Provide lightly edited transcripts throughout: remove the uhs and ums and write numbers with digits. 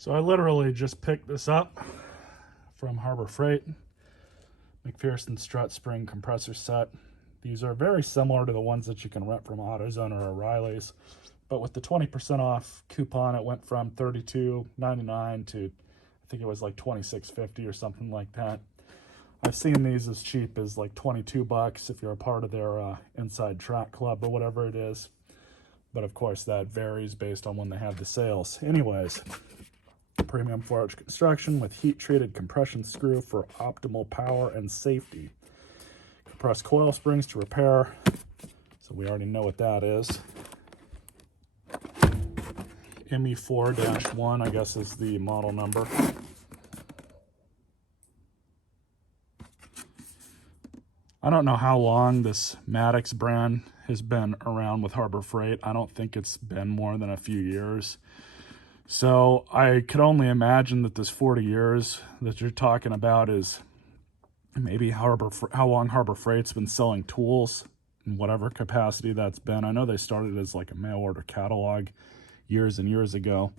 So I literally just picked this up from Harbor Freight, McPherson Strut Spring Compressor Set. These are very similar to the ones that you can rent from AutoZone or O'Reilly's, but with the 20% off coupon, it went from $32.99 to, I think it was like $26.50 or something like that. I've seen these as cheap as like $22 if you're a part of their Inside Track Club or whatever it is. But of course, that varies based on when they have the sales. Anyways, premium 4-inch construction with heat-treated compression screw for optimal power and safety. Compressed coil springs to repair. So we already know what that is. ME4-1, I guess, is the model number. I don't know how long this Maddox brand has been around with Harbor Freight. I don't think it's been more than a few years. So I could only imagine that this 40 years that you're talking about is maybe how long Harbor Freight's been selling tools in whatever capacity that's been. I know they started as like a mail order catalog years and years ago.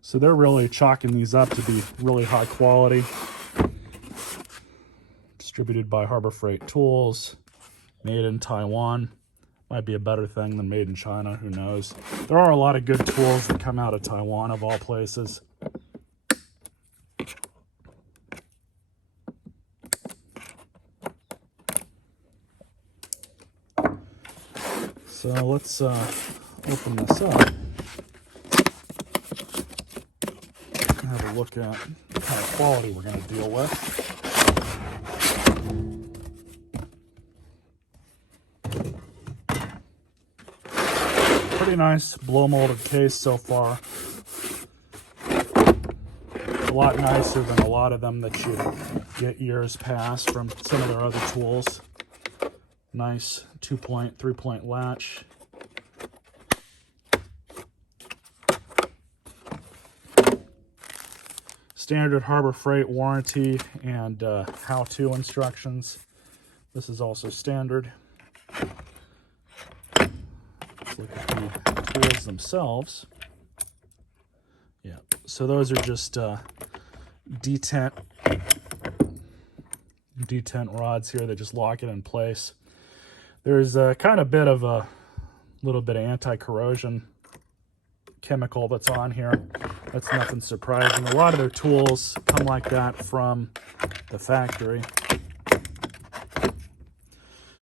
So they're really chalking these up to be really high quality. Distributed by Harbor Freight Tools, made in Taiwan. Might be a better thing than made in China, who knows. There are a lot of good tools that come out of Taiwan, of all places. So let's open this up. Have a look at the kind of quality we're going to deal with. Pretty nice blow molded case so far. A lot nicer than a lot of them that you get years past from some of their other tools. Nice 2-point, 3-point latch. Standard Harbor Freight warranty and how-to instructions. This is also standard. Let's look at the tools themselves. Yeah, so those are just detent rods here that just lock it in place. There's a kind of bit of a little bit of anti-corrosion chemical that's on here. That's nothing surprising. A lot of their tools come like that from the factory.